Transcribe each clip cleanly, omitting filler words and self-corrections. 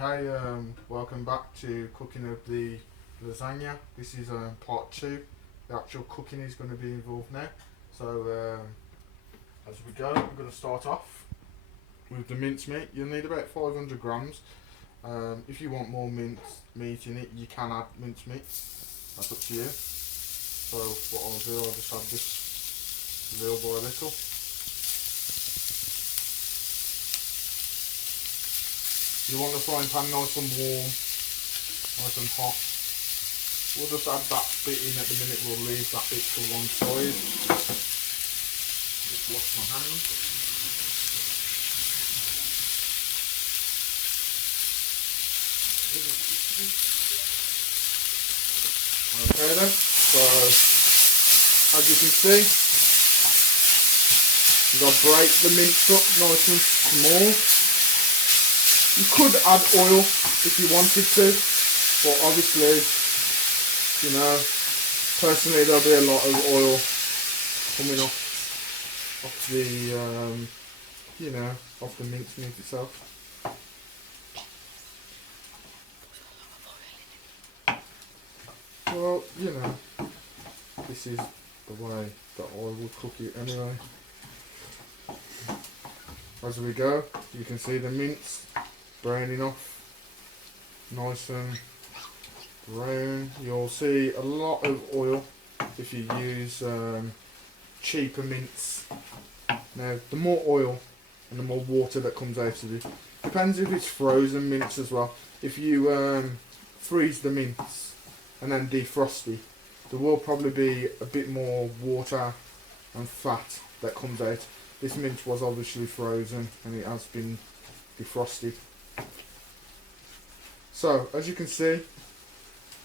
Okay, welcome back to cooking of the lasagna. This is part 2. The actual cooking is going to be involved now. So as we go, I'm going to start off with the mincemeat. You'll need about 500 grams. If you want more meat in it, you can add mincemeat. That's up to you. So what I'll do, I'll just add this little by little. You want the frying pan nice and warm, nice and hot. We'll just add that bit in at the minute, we'll leave that bit to one side. Just wash my hands. Okay then, so as you can see, you've got to break the mince up nice and small. You could add oil if you wanted to, but obviously, you know, personally there'll be a lot of oil coming off the, you know, off the mincemeat itself. Well, you know, this is the way that I would cook it anyway. As we go, you can see the mince browning off, nice and brown. You'll see a lot of oil if you use cheaper mince. Now, the more oil and the more water that comes out of it. Depends if it's frozen mince as well. If you freeze the mince and then defrost it, there will probably be a bit more water and fat that comes out. This mince was obviously frozen and it has been defrosted. So, as you can see,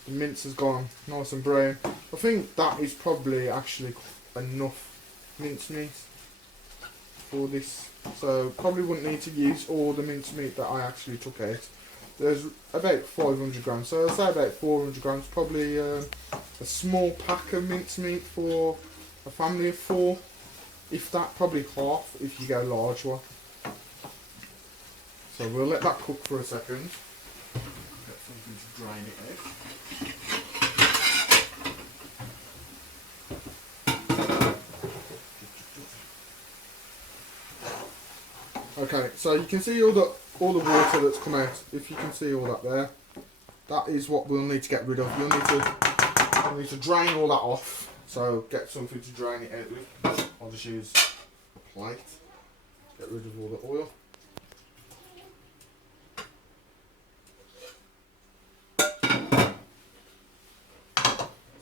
the mince has gone nice and brown. I think that is probably actually enough mincemeat for this. So, probably wouldn't need to use all the mincemeat that I actually took out. There's about 500 grams, so I'll say about 400 grams, probably a small pack of mincemeat for a family of 4. If that, probably half if you get a large one. So we'll let that cook for a second. Get something to drain it out. Okay, so you can see all the water that's come out. If you can see all that there, that is what we'll need to get rid of. You'll need to drain all that off. So get something to drain it out with. I'll just use a plate. Get rid of all the oil.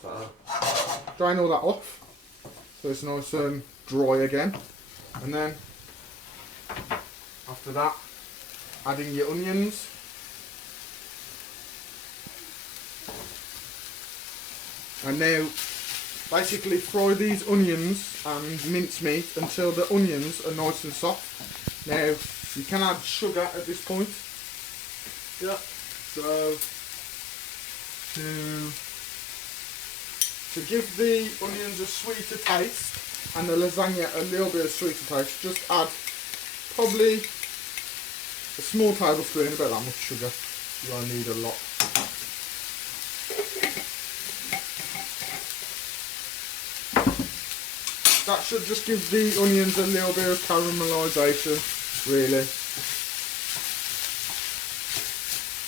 So drain all that off, so it's nice and dry again. And then after that, add in your onions. And now basically fry these onions and mincemeat until the onions are nice and soft. Now you can add sugar at this point. Yeah. So to give the onions a sweeter taste and the lasagna a little bit of sweeter taste, just add probably a small tablespoon, about that much sugar. You don't need a lot. That should just give the onions a little bit of caramelisation, really.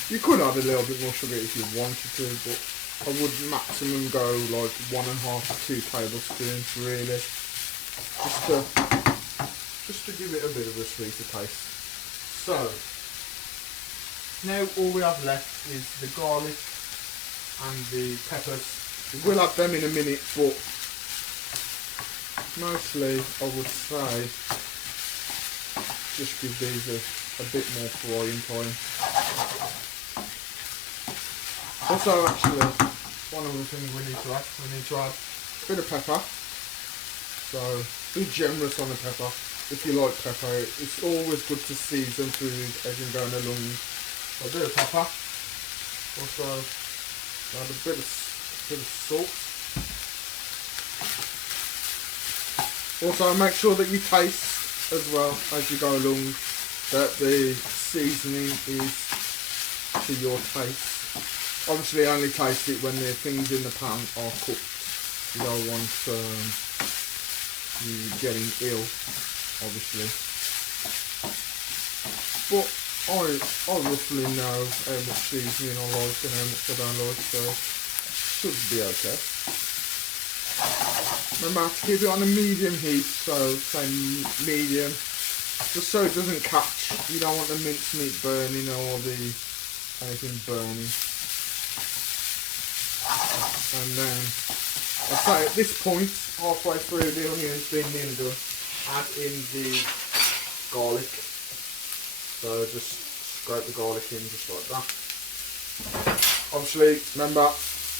You could add a little bit more sugar if you wanted to, but I would maximum go like 1.5 to 2 tablespoons, really. Just to give it a bit of a sweeter taste. So, now all we have left is the garlic and the peppers. We'll add them in a minute, but mostly I would say just give these a bit more frying time. Also, actually, one of the things we need to add a bit of pepper. So be generous on the pepper. If you like pepper, it's always good to season food as you're going along. So a bit of pepper. Also add a bit of salt. Also make sure that you taste as well as you go along that the seasoning is to your taste. Obviously only taste it when the things in the pan are cooked. You don't want you getting ill, obviously. But I roughly know how much seasoning I like and how much I don't like, so should be okay. Remember to keep it on a medium heat, so say medium, just so it doesn't catch. You don't want the mincemeat burning or anything burning. And then I say at this point, halfway through the onions being nearly done, add in the garlic. So just scrape the garlic in just like that. Obviously, remember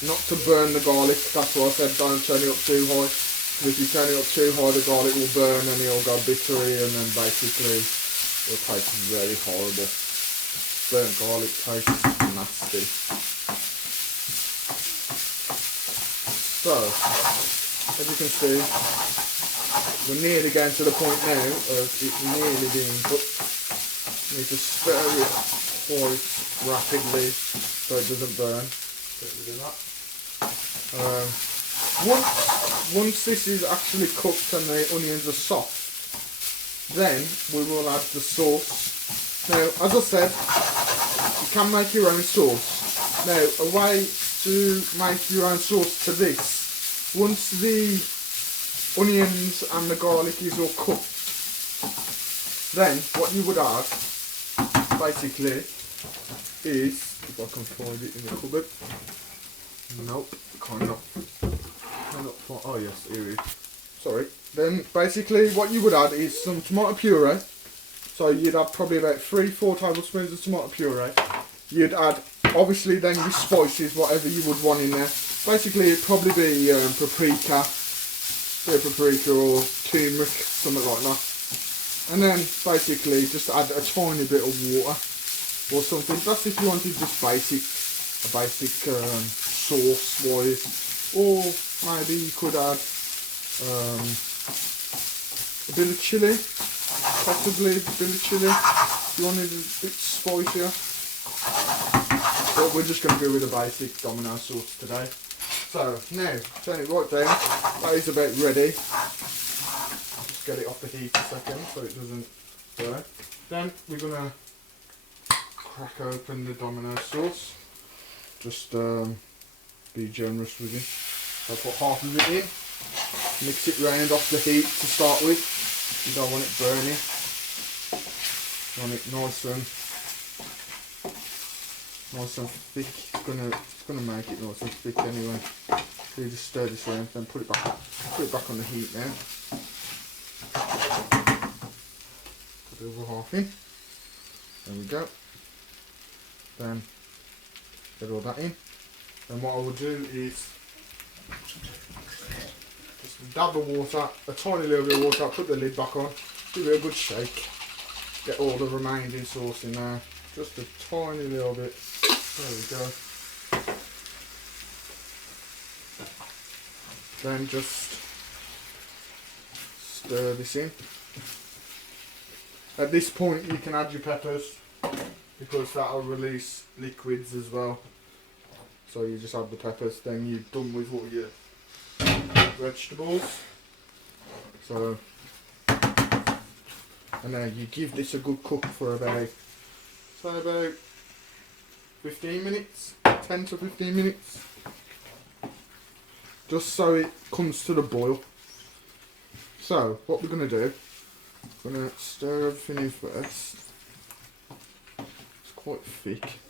not to burn the garlic. That's why I said don't turn it up too high. Because if you turn it up too high, the garlic will burn and it'll go bittery, and then basically it'll taste very horrible. Burnt garlic tastes nasty. So, as you can see, we're nearly getting to the point now of it nearly being cooked. You need to stir it quite rapidly so it doesn't burn. Get rid of that. Once this is actually cooked and the onions are soft, then we will add the sauce. Now, as I said, you can make your own sauce. Now, a way to make your own sauce to this, once the onions and the garlic is all cooked, then what you would add basically is, if I can find it in the cupboard, nope, cannot find, oh yes, here it is, sorry. Then basically what you would add is some tomato puree. So you'd add probably about 3-4 tablespoons of tomato puree. You'd add obviously then your spices, whatever you would want in there. Basically it'd probably be paprika, or turmeric, something like that. And then basically just add a tiny bit of water or something. That's if you wanted just a basic sauce wise. Or maybe you could add a bit of chilli, possibly a bit of chilli if you wanted a bit spicier. But we're just going to go with a basic Domino sauce today. So now, turn it right down. That is about ready. Just get it off the heat a second so it doesn't burn. Then we're going to crack open the Domino sauce. Just be generous with it. So put half of it in. Mix it round off the heat to start with. You don't want it burning. You want it nice and thick. It's gonna make it nice and thick anyway. So you just stir this around, then put it back on the heat now. Put the other half in. There we go. Then get all that in. Then what I will do is just dab the water, a tiny little bit of water, put the lid back on, give it a good shake. Get all the remaining sauce in there. Just a tiny little bit. There we go. Then just stir this in. At this point you can add your peppers because that will release liquids as well. So you just add the peppers, then you're done with all your vegetables. So, and then you give this a good cook for about 15 minutes, 10 to 15 minutes. Just so it comes to the boil. So, what we're going to do, we're going to stir everything in first. It's quite thick.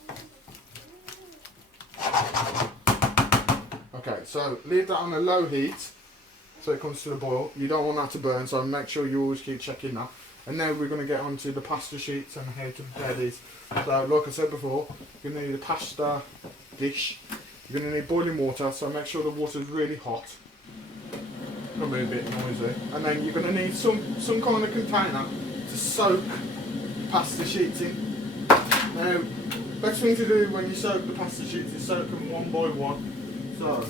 Okay, so leave that on a low heat so it comes to the boil. You don't want that to burn, so make sure you always keep checking that. And now we're going to get onto the pasta sheets and how to prepare these. So like I said before, you're going to need a pasta dish. You're going to need boiling water, so make sure the water is really hot. It's going to be a bit noisy. And then you're going to need some kind of container to soak the pasta sheets in. Now, best thing to do when you soak the pasta sheets is soak them one by one. So,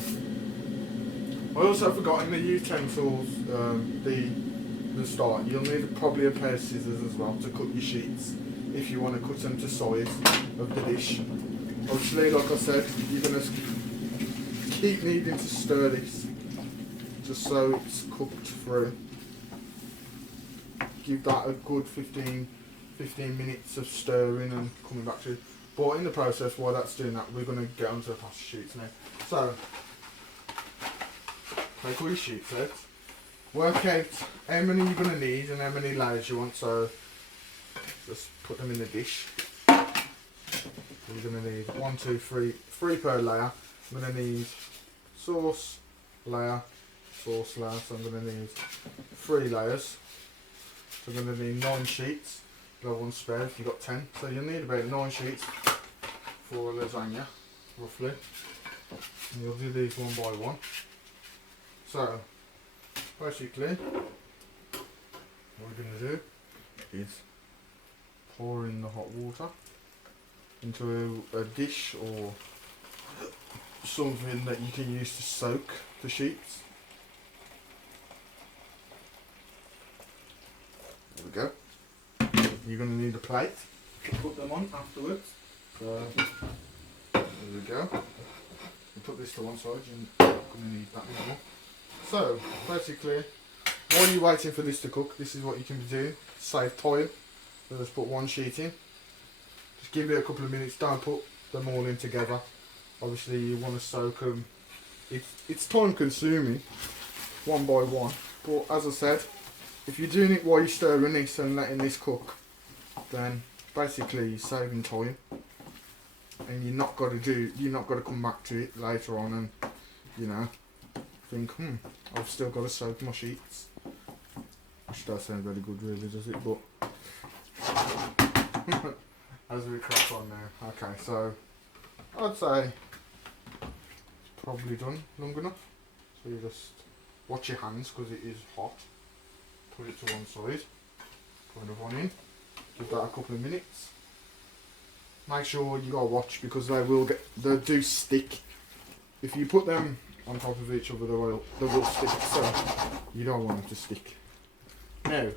I also forgot in the utensils, the start, you'll need probably a pair of scissors as well to cut your sheets if you want to cut them to size of the dish. Obviously, like I said, you're going to keep needing to stir this just so it's cooked through. Give that a good 15 minutes of stirring and coming back to it. But in the process, while that's doing that, we're going to get onto the pasta sheets now. So, take all your sheets out. Work out how many you're going to need and how many layers you want. So, just put them in the dish. You're going to need 1, 2, 3, 3 per layer. I'm going to need sauce layer. So I'm going to need 3 layers. So I'm going to need 9 sheets. You'll have 1 spare if you've got 10. So you'll need about 9 sheets for a lasagna, roughly. And you'll do these one by one. So, basically, what we're going to do is pour in the hot water into a dish or something that you can use to soak the sheets. There we go. You're going to need a plate to put them on afterwards. So, there we go. You put this to one side, you're going to need that anymore. So, basically, while you're waiting for this to cook, this is what you can do. Save time. So just put 1 sheet in. Just give it a couple of minutes, don't put them all in together. Obviously you want to soak them. It's time consuming, one by one. But as I said, if you're doing it while you're stirring this and letting this cook, then basically you're saving time. And you're not got to come back to it later on and, you know, think, I've still got to soak my sheets. Which does sound very good really, does it? But as we crack on now. Okay, so I'd say it's probably done long enough. So you just watch your hands because it is hot. Put it to one side. Put another one in. Give that a couple of minutes. Make sure you gotta watch because they do stick. If you put them on top of each other, they will stick. So you don't want them to stick. Now,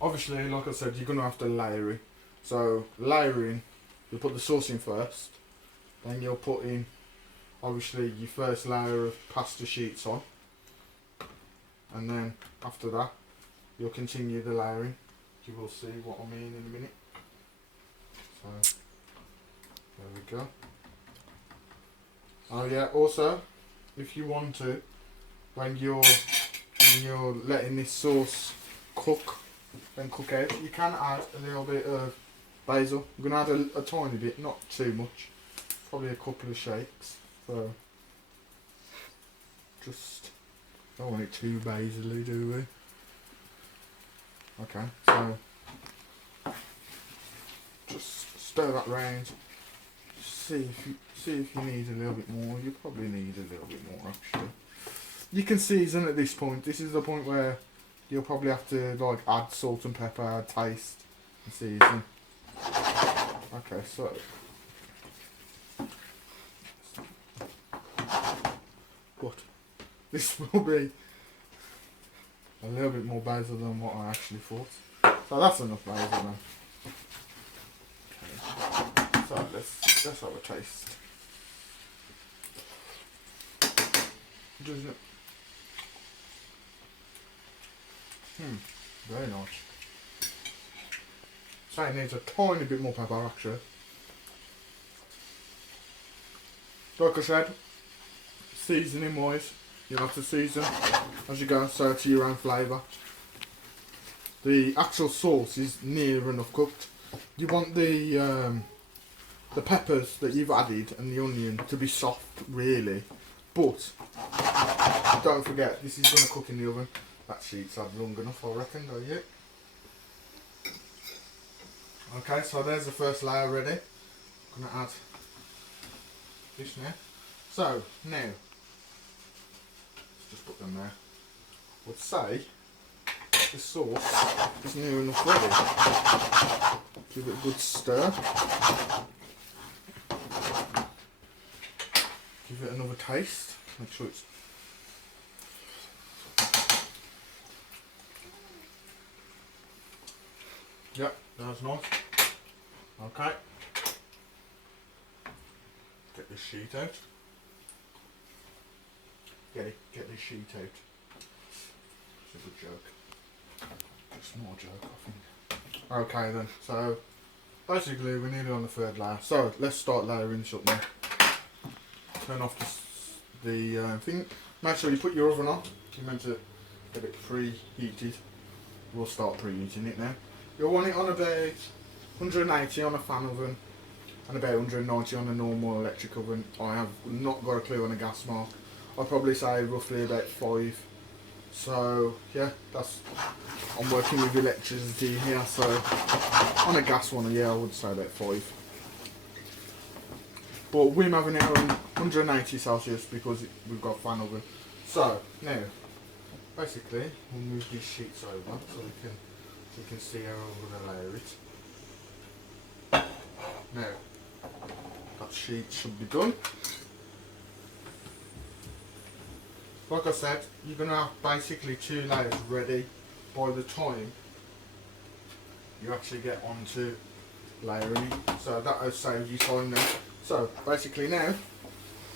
obviously, like I said, you're gonna have to layer it. So layering, you'll put the sauce in first, then you'll put in obviously your first layer of pasta sheets on, and then after that you'll continue the layering. You will see what I mean in a minute. So there we go. Oh yeah, also if you want to, when you're letting this sauce cook and cook out, you can add a little bit of basil. I'm going to add a tiny bit, not too much, probably a couple of shakes. So just don't want it too basil-y, do we? Okay, so just stir that round. See if you need a little bit more. You probably need a little bit more actually. You can season at this point. This is the point where you'll probably have to like add salt and pepper, add taste and season. Okay, so but this will be a little bit more basil than what I actually thought. So that's enough basil now. Okay. So let's have a taste. Doesn't it? Very nice. So it needs a tiny bit more pepper actually. Like I said, seasoning wise, you'll have to season as you go, so to your own flavour. The actual sauce is near enough cooked. You want the peppers that you've added and the onion to be soft really, but don't forget this is going to cook in the oven. That sheet's had long enough I reckon, don't you? Okay, so there's the first layer ready. I'm going to add this now. So now, let's just put them there. I would say the sauce is near enough ready. Give it a good stir. Give it another taste. Make sure it's yep, that's nice. Okay. get this sheet out. Get this sheet out. It's a good joke. A small joke, I think. Okay then, so basically we're nearly on the third layer. So let's start layering this up now. Turn off the thing. Make sure you put your oven on. You're meant to get it preheated. We'll start preheating it now. You'll want it on about 180 on a fan oven and about 190 on a normal electric oven. I have not got a clue on a gas mark. I'd probably say roughly about 5. So yeah, I'm working with electricity here, so on a gas one, yeah, I would say about 5. But we're having it around 180 Celsius because we've got fan oven. So now, basically, we'll move these sheets over so you can see how I'm going to layer it. Now, that sheet should be done. Like I said, you're going to have basically 2 layers ready by the time you actually get onto layering it. So that will save you time now. So basically now,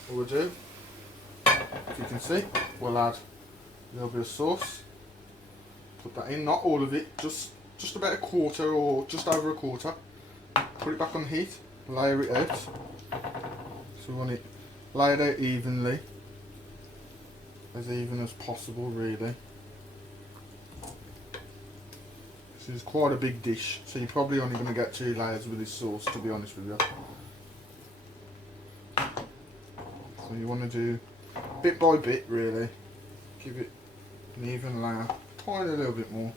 what we'll do, if you can see, we'll add a little bit of sauce. Put that in, not all of it, just about a quarter or just over a quarter. Put it back on the heat, layer it out. So we want it layered out evenly. As even as possible, really. This is quite a big dish, so you're probably only going to get 2 layers with this sauce, to be honest with you. So you want to do bit by bit, really. Give it an even layer, tiny little bit more,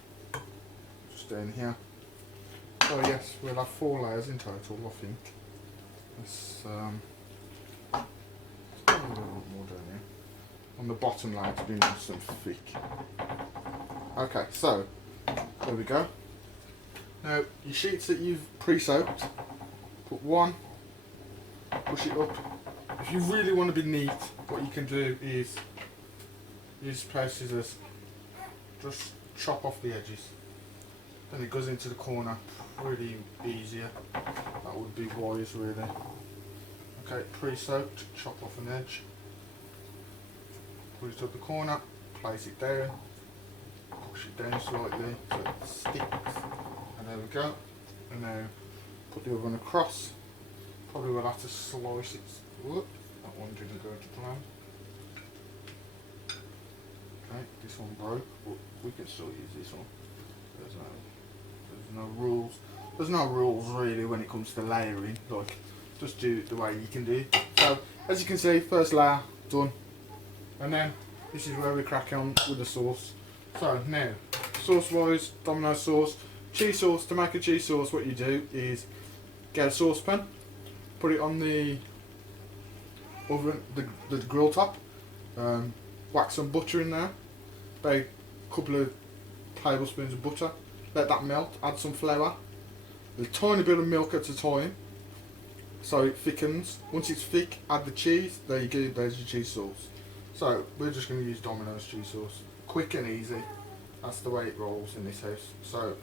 just down here. So yes, we'll have 4 layers in total, I think. Let's put a little bit more down here. On the bottom layer to be nice and thick. Okay, so there we go. Now your sheets that you've pre-soaked, put one, push it up. If you really want to be neat, what you can do is use pair scissors, just chop off the edges. Then it goes into the corner, pretty easier. That would be wise, really. Okay, pre-soaked, chop off an edge. Put it up the corner, place it down, push it down slightly so it sticks, and there we go. And now put the other one across. Probably will have to slice it. Whoop, that one didn't go to plan. Okay, this one broke, but we can still use this one. There's no rules. There's no rules really when it comes to layering. Like, just do it the way you can do it. So as you can see, first layer done. And then this is where we crack on with the sauce. So now, sauce wise, Domino sauce, cheese sauce. To make a cheese sauce, what you do is get a saucepan, put it on the oven, the grill top, whack some butter in there, about a couple of tablespoons of butter, let that melt, add some flour, a tiny bit of milk at a time, so it thickens. Once it's thick, add the cheese. There you go, there's your cheese sauce. So we're just going to use Domino's cheese sauce. Quick and easy. That's the way it rolls in this house. So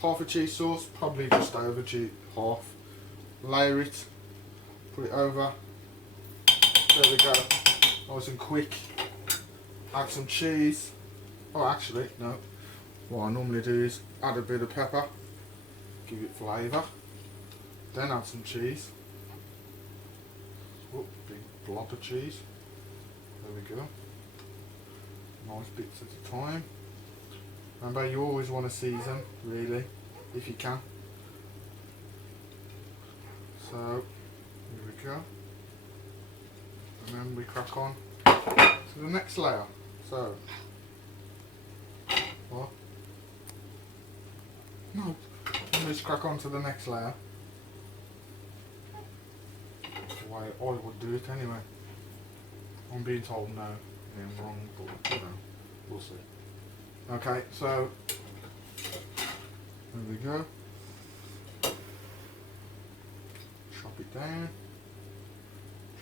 half a cheese sauce, probably just over half. Layer it, put it over. There we go. Nice and quick. Add some cheese. Oh, actually, no. What I normally do is add a bit of pepper, give it flavour. Then add some cheese. Oh, big blob of cheese. There we go. Nice bits at a time. Remember, you always want to season, really, if you can. So, here we go. And then we crack on to the next layer. So, what? No, let's crack on to the next layer. That's the way I would do it anyway. I'm being told no, I'm wrong, but you know, we'll see. Okay, so there we go. Chop it down.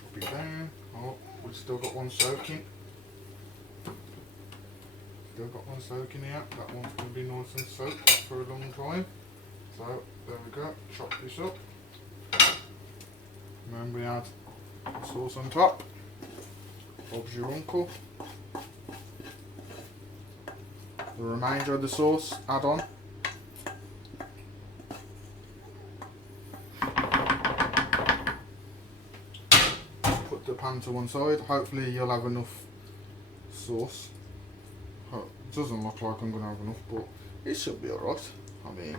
Chop it down. Oh, we've still got one soaking. Still got one soaking here. That one's going to be nice and soaked for a long time. So there we go. Chop this up. And then we add the sauce on top. Bob's your uncle. The remainder of the sauce add on. Put the pan to one side. Hopefully you'll have enough sauce. It doesn't look like I'm going to have enough, but it should be alright. I mean,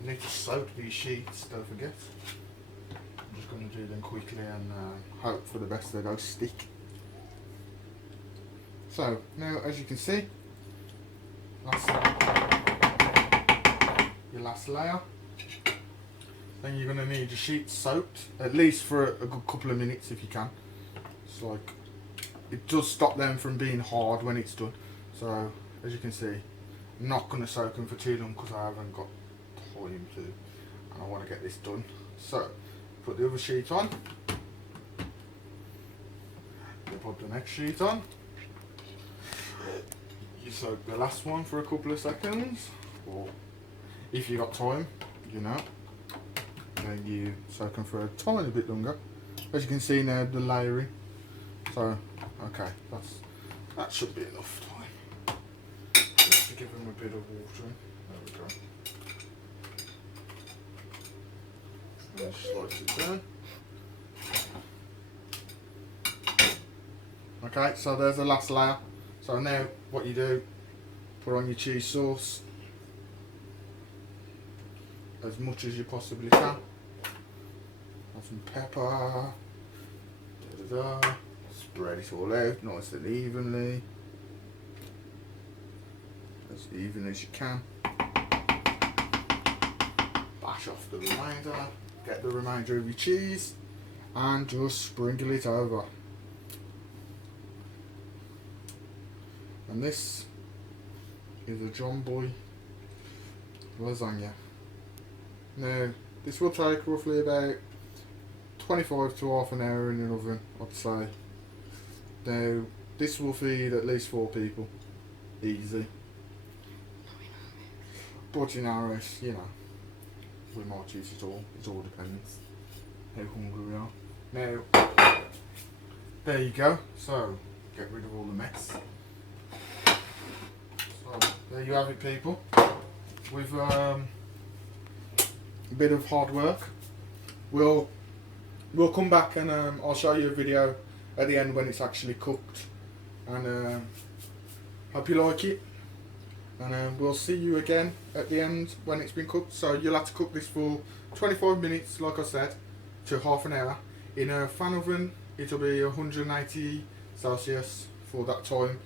you need to soak these sheets, don't forget. I'm just going to do them quickly and hope for the best they don't stick. So, now as you can see, that's your last layer. Then you're going to need your sheets soaked, at least for a good couple of minutes if you can. It's like, it does stop them from being hard when it's done. So, as you can see, I'm not going to soak them for too long because I haven't got time to, and I want to get this done. So, put the other sheet on. You put the next sheet on. You soak the last one for a couple of seconds, or if you got time, you know, then you soak them for a tiny bit longer. As you can see now, the layering. So, okay, that should be enough time. Just to give them a bit of water. There we go. And slice it down. Okay, so there's the last layer. So now what you do, put on your cheese sauce as much as you possibly can. Add some pepper. Da, da, da. Spread it all out nice and evenly. As even as you can. Bash off the remainder. Get the remainder of your cheese and just sprinkle it over. And this is a John Boy lasagna. Now, this will take roughly about 25 to half an hour in an oven, I'd say. Now, this will feed at least 4 people. Easy. But in our house, you know, we might use it all. It all depends how hungry we are. Now, there you go. So, get rid of all the mess. There you have it, people. With a bit of hard work, we'll come back and I'll show you a video at the end when it's actually cooked, and hope you like it. And we'll see you again at the end when it's been cooked. So you'll have to cook this for 25 minutes, like I said, to half an hour. In a fan oven, it'll be 180 Celsius for that time.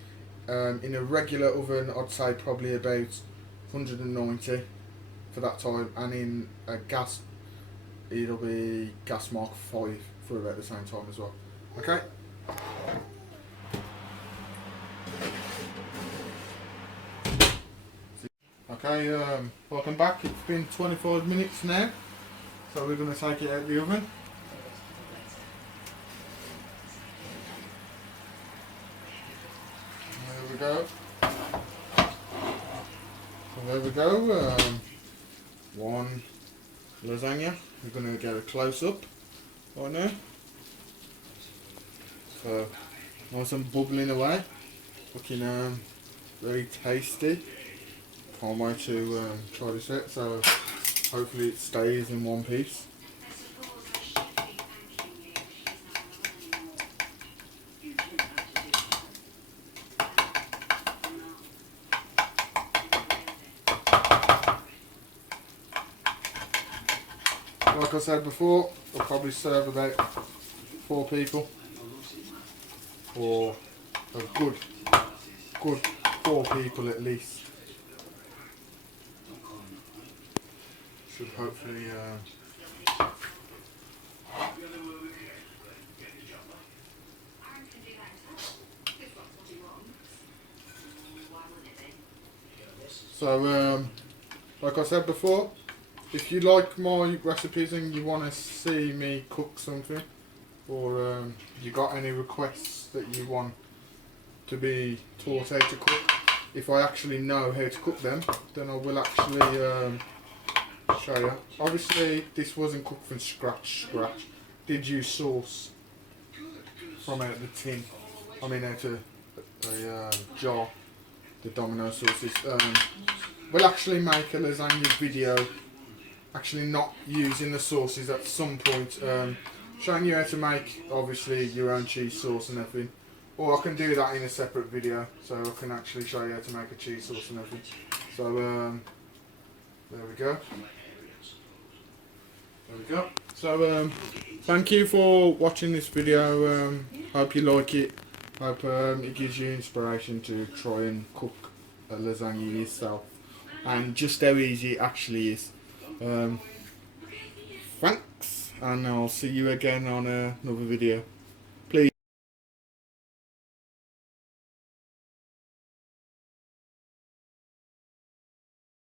In a regular oven, I'd say probably about 190 for that time, and in a gas, it'll be gas mark 5 for about the same time as well. Okay. Okay, welcome back. It's been 25 minutes now, so we're going to take it out of the oven. There we go. So there we go. One lasagna. We're going to get a close up right now. So nice and bubbling away. Looking very tasty. Can't wait to try this out. So hopefully it stays in one piece. Like I said before, I'll probably serve about 4 people, or a good 4 people at least. Should hopefully so like I said before, if you like my recipes and you want to see me cook something, or you got any requests that you want to be taught how to cook, if I actually know how to cook them, then I will actually show you. Obviously this wasn't cooked from scratch. Did use sauce from out the tin. I mean out of the jar. The Domino sauces. We'll actually make a lasagna video. Actually, not using the sauces at some point. Showing you how to make obviously your own cheese sauce and everything. Or I can do that in a separate video, so I can actually show you how to make a cheese sauce and everything. So there we go. There we go. So thank you for watching this video. Hope you like it. Hope it gives you inspiration to try and cook a lasagna yourself, and just how easy it actually is. Thanks, and I'll see you again on another video.